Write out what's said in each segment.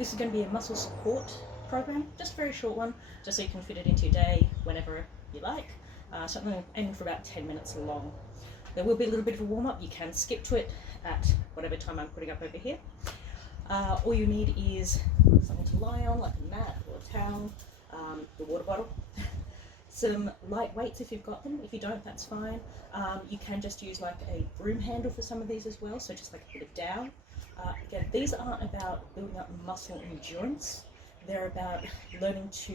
This is going to be a muscle support program, just a very short one, just so you can fit it into your day whenever you like. So I'm aiming for about 10 minutes long. There will be a little bit of a warm-up. You can skip to it at whatever time I'm putting up over here. All you need is something to lie on, like a mat or a towel, the water bottle, some light weights if you've got them. If you don't, that's fine. You can just use like a broom handle for some of these as well, so just like a bit of down. Again, these aren't about building up muscle endurance. They're about learning to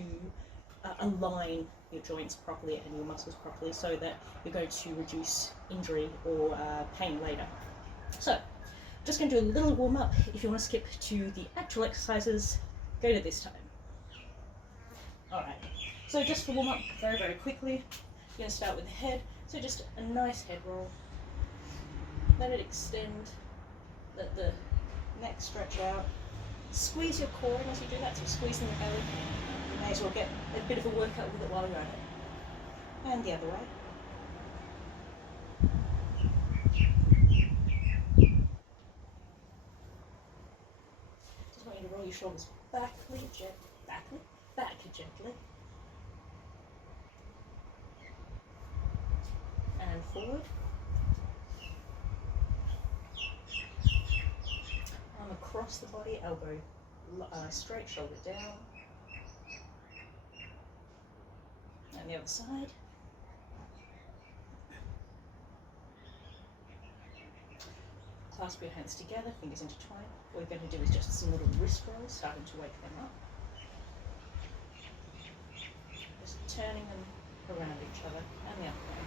align your joints properly and your muscles properly so that you're going to reduce injury or pain later. So, just going to do a little warm up. If you want to skip to the actual exercises, go to this time. Alright, so just for warm up, very, very quickly, you're going to start with the head. So just a nice head roll. Let it extend, let the neck stretch out. Squeeze your core in as you do that, so squeezing the belly. You may as well get a bit of a workout with it while you're at it. And the other way. Just want you to roll your shoulders back gently. And forward. Arm across the body, elbow straight, shoulder down. And the other side. Clasp your hands together, fingers intertwined. What we're going to do is just some little wrist rolls, starting to wake them up. Just turning them around each other and the other way.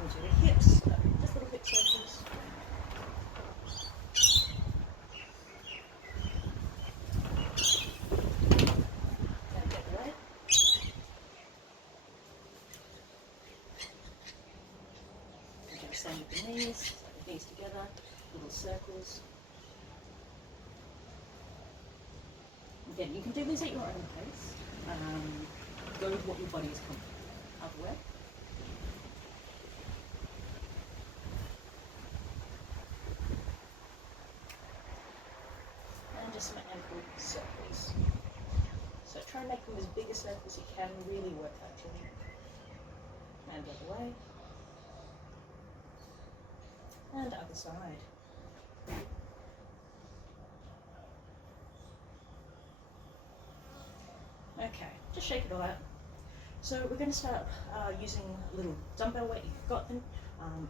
Into the hips, just little hip circles. And get away. Okay, same with the knees, the knees together, little circles. Again, you can do these at your own pace. Go with what your body is comfortable with. And just some ankle circles. So try and make them as big a circle as you can, really work out your knee. And the other way. And other side. Okay, just shake it all out. So we're going to start using a little dumbbell weight if you've got them.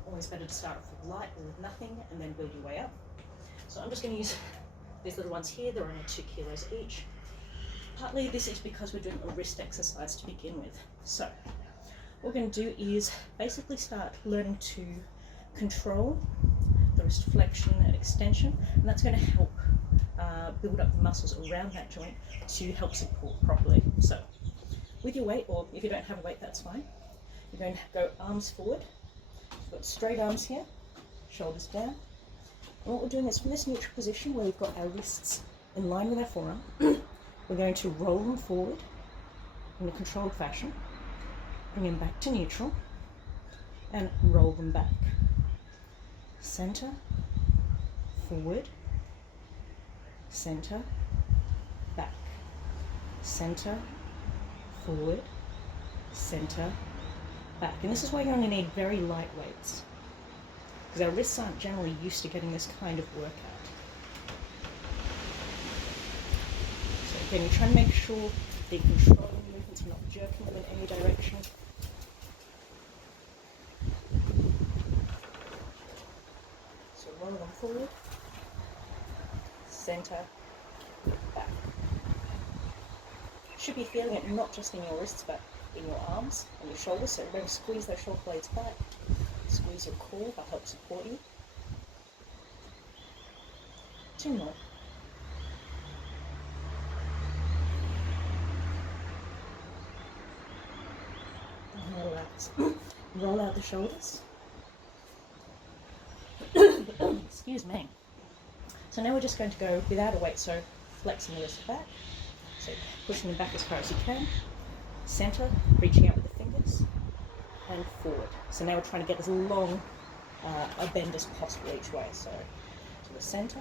Always better to start off with light or with nothing and then build your way up. So I'm just going to use these little ones here. They're only 2 kilos each. Partly this is because we're doing a wrist exercise to begin with. So what we're going to do is basically start learning to control the wrist flexion and extension, and that's going to help build up the muscles around that joint to help support properly. So with your weight, or if you don't have a weight, that's fine. You're going to go arms forward. We've got straight arms here, shoulders down. And what we're doing is from this neutral position where we've got our wrists in line with our forearm, we're going to roll them forward in a controlled fashion, bring them back to neutral, and roll them back. Center, forward, center, back, center, forward, center, back. And this is why you only need very light weights, because our wrists aren't generally used to getting this kind of workout. So again, you're trying to make sure that you're controlling the movements, you're not jerking them in any direction. So roll them forward, center, back. You should be feeling it not just in your wrists, but in your arms and your shoulders. So remember, squeeze those shoulder blades back. Squeeze your core, that'll help support you. 2 more. Roll out the shoulders. Excuse me. So now we're just going to go without a weight, so flexing the wrist back. So pushing them back as far as you can. Center, reaching out with the fingers. and forward. So now we're trying to get as long a bend as possible each way. So to the center,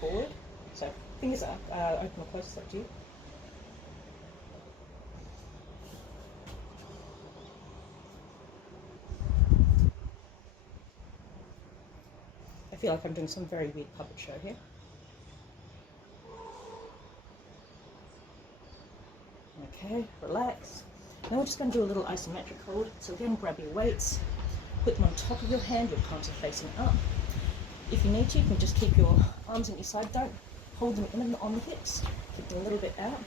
forward. So fingers up, open or close, it's up to you. I feel like I'm doing some very weird puppet show here. Okay, relax. Now we're just going to do a little isometric hold. So again, grab your weights, put them on top of your hand, your palms are facing up. If you need to, you can just keep your arms on your side. Don't hold them in on the hips. Keep them a little bit out.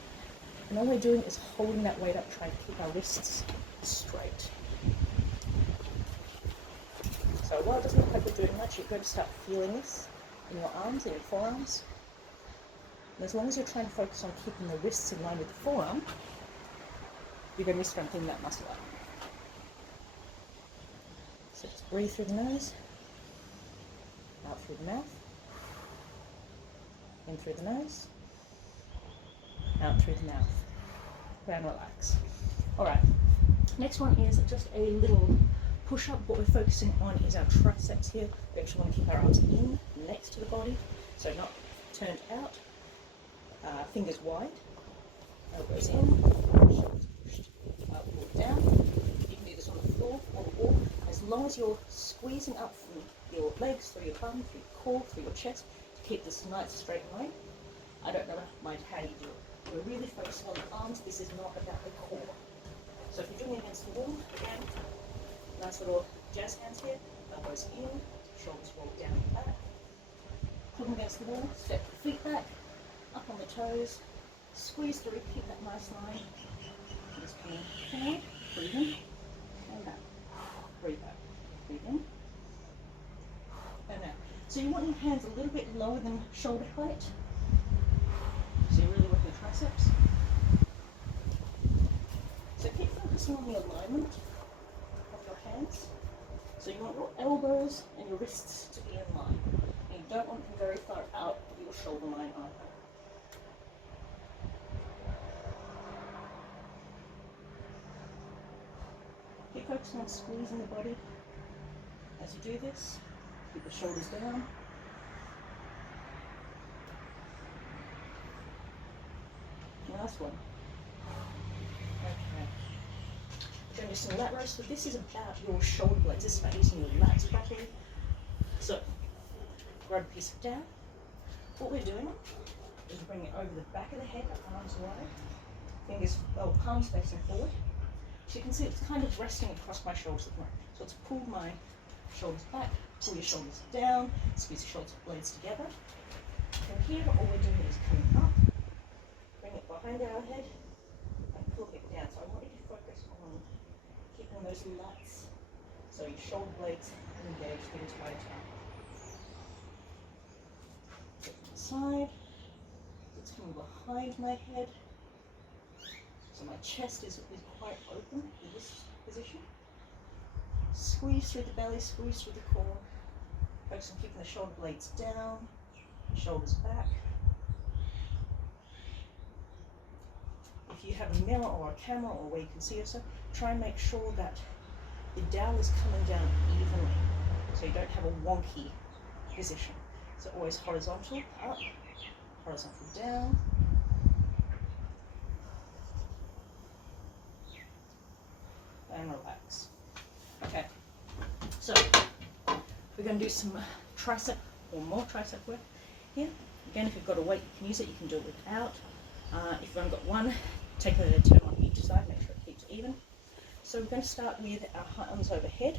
And all we're doing is holding that weight up, trying to keep our wrists straight. So while it doesn't look like we're doing much, you're going to start feeling this in your arms, in your forearms. And as long as you're trying to focus on keeping the wrists in line with the forearm, you're going to be strengthening that muscle up. So just breathe through the nose, out through the mouth, in through the nose, out through the mouth, and relax. Alright, next one is just a little push-up. What we're focusing on is our triceps here. We actually want to keep our arms in, next to the body, so not turned out, fingers wide, elbows in, shoulders pushed, up or down. You can do this on the floor or the wall, as long as you're squeezing up from your legs, through your bum, through your core, through your chest, to keep this nice straight line. I don't mind how you do it. We're really focusing on the arms. This is not about the core. So if you're doing it against the wall, again, nice little jazz hands here, elbows in, shoulders roll down and back. Put them against the wall, step the feet back, up on the toes, squeeze through, keep that nice line. Just coming forward, breathe in, and back. Breathe out, breathe in, and out. So you want your hands a little bit lower than shoulder height. So you're really working the triceps. So keep focusing on the alignment of your hands. So you want your elbows and your wrists to be in line. And you don't want them very far out of your shoulder line either. Keep focusing on squeezing the body. As you do this, keep the shoulders down. Last one. Okay. We're going to do some lat roast, but this is about your shoulder blades. This is about using your lats properly. So, grab a piece of down. What we're doing is bring it over the back of the head, arms wide, fingers, palms facing forward. So you can see it's kind of resting across my shoulders at the moment. So it's pulled my shoulders back, pull your shoulders down, squeeze your shoulder blades together. From here, all we're doing is coming up, bring it behind our head, and pull it down. So I want you to focus on keeping those lats, so your shoulder blades engaged the entire time. Put it to the side, it's coming behind my head. So my chest is quite open in this position. Squeeze through the belly, squeeze through the core. Focus on keeping the shoulder blades down, shoulders back. If you have a mirror or a camera or where you can see yourself, try and make sure that the dowel is coming down evenly, so you don't have a wonky position. So always horizontal, up, horizontal down. And relax. Okay, so we're going to do some tricep or more tricep work here. Again, if you've got a weight, you can use it. You can do it without. If you've only got one, take a turn on each side, make sure it keeps even. So we're going to start with our arms overhead,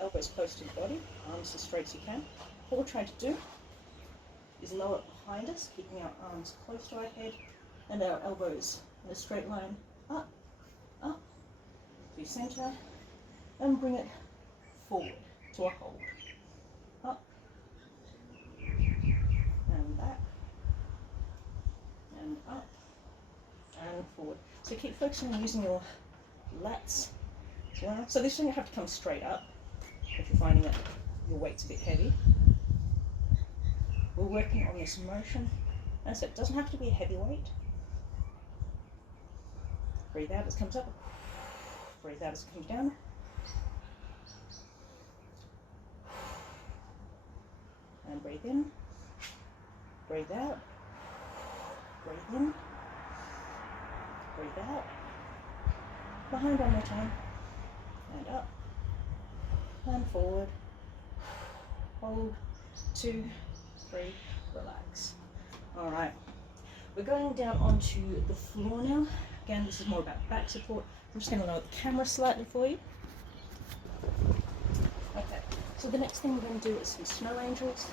elbows close to the body, arms as straight as you can. What we're trying to do is lower it behind us, keeping our arms close to our head and our elbows in a straight line up, up, to center, and bring it forward to a hold. Up, and back, and up, and forward. So keep focusing on using your lats as well. So this one you have to come straight up if you're finding that your weight's a bit heavy. We're working on this motion. As I said, it doesn't have to be a heavy weight. Breathe out as it comes up. Breathe out as it comes down. And breathe in. Breathe out. Breathe in. Breathe out. Behind one more time. And up. And forward. Hold. 2, 3, relax. Alright. We're going down onto the floor now. Again, this is more about back support. I'm just going to lower the camera slightly for you. Okay, so the next thing we're going to do is some snow angels,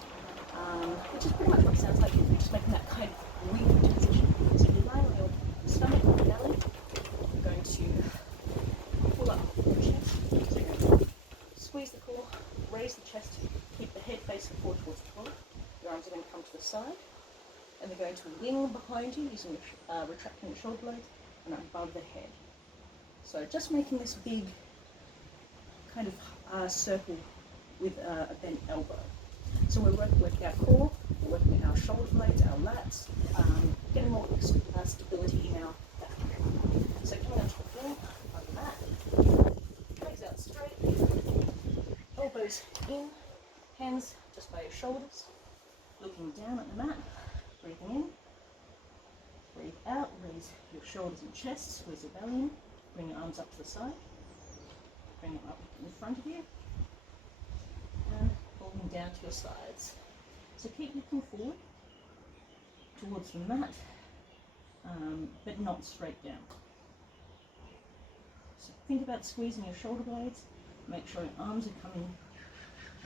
which is pretty much what it sounds like. You're just making that kind of weird transition. So you're lying on your stomach or belly. You're going to pull up your chest. So you're going to squeeze the core, raise the chest, keep the head facing forward towards the floor. Your arms are going to come to the side. And they're going to wing behind you using retracting the shoulder blades and above the head. So just making this big kind of circle with a bent elbow. So we're working with our core, we're working with our shoulder blades, our lats, getting more stability in our back. So coming onto the floor, on the mat, legs out straight, elbows in, hands just by your shoulders, looking down at the mat. Breathing in, breathe out, raise your shoulders and chest, squeeze your belly in, bring your arms up to the side, bring them up in front of you, and falling down to your sides. So keep looking forward towards the mat, but not straight down. So think about squeezing your shoulder blades, make sure your arms are coming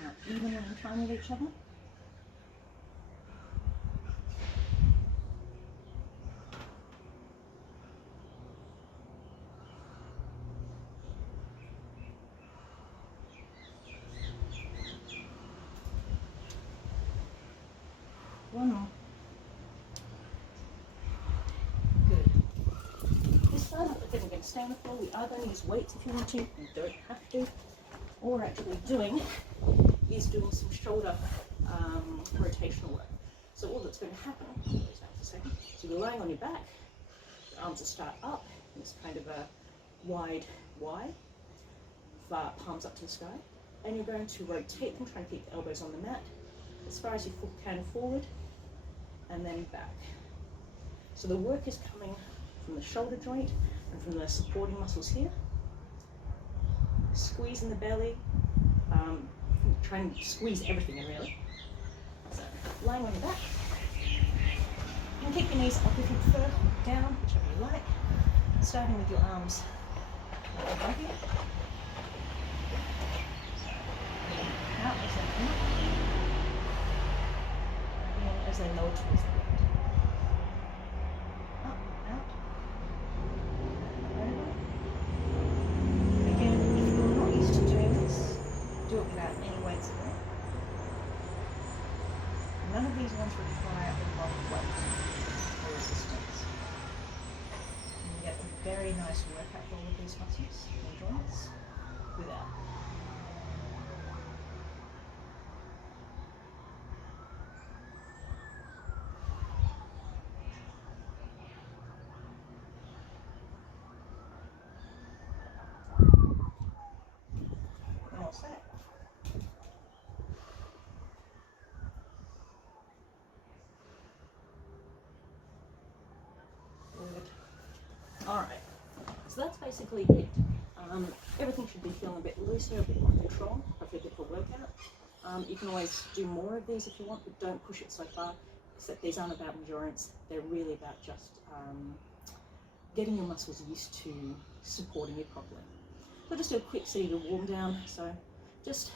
out evenly in time with each other. One more. Good. This time, again, we're going to stay on the floor. We are going to use weights if you want to. You don't have to. All we're actually doing is doing some shoulder rotational work. So all that's going to happen, so you're lying on your back, your arms will start up, in this kind of a wide Y, palms up to the sky, and you're going to rotate them, trying to keep the elbows on the mat, as far as you can forward, and then back. So the work is coming from the shoulder joint and from the supporting muscles here. Squeezing the belly, trying to squeeze everything in really. So lying on your back. You can keep your knees up if you prefer, down, whichever you like. Starting with your arms above you. Out as they come up. In as they lower towards the ground. Up, out, over. Again, if you're not used to doing this, do it without any weights at all. None of these ones require a lot of weight or resistance. You get a very nice workout for all of these muscles and joints without. Set. Alright, so that's basically it. Everything should be feeling a bit looser, a bit more control, hopefully a bit of a workout. You can always do more of these if you want, but don't push it so far. Except these aren't about endurance, they're really about just getting your muscles used to supporting you properly. So just do a quick seated warm down. So just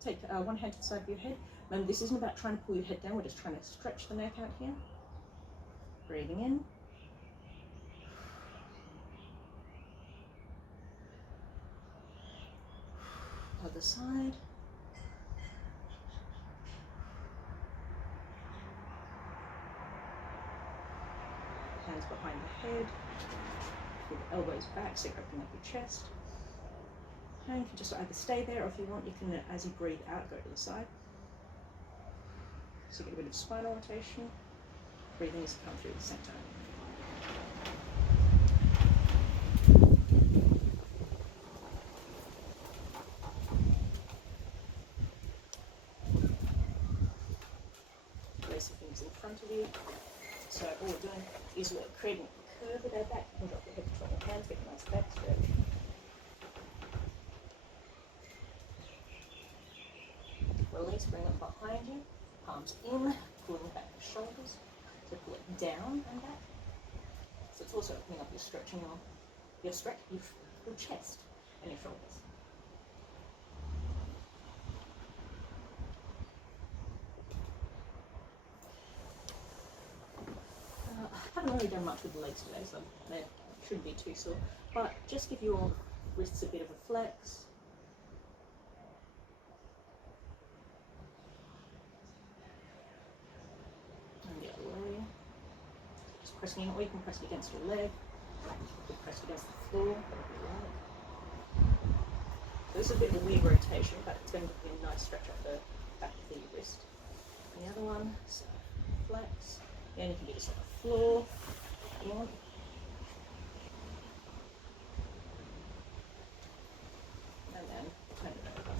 take one hand to the side of your head. Remember, this isn't about trying to pull your head down, we're just trying to stretch the neck out here. Breathing in. Other side. Hands behind the head. With the elbows back, so you're opening up your chest. And you can just either stay there, or if you want, you can, as you breathe out, go to the side. So get a bit of spinal rotation. Breathing as you come through the center. nice of things in front of you. So all we're doing is we're creating a curve with our back. You can drop your head between your hands, get a nice back stretch. Release, bring it behind you, palms in, pulling back the shoulders. So pull it down and back. So it's also opening up your stretching your chest and your shoulders. I haven't really done much with the legs today, so they shouldn't be too sore. But just give your wrists a bit of a flex. And the other way. Just pressing in, or you can press it against your leg. You can press it against the floor, whatever you like. So this is a bit of a weird rotation, but it's going to give you a nice stretch up the back of the wrist. And the other one, so flex. Then you can do this on the floor if you want. And then turn it over.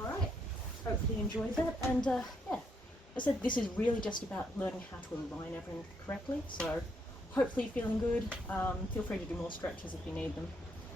Alright, hopefully you enjoyed that, and yeah, I said this is really just about learning how to align everything correctly, so hopefully you're feeling good. Feel free to do more stretches if you need them.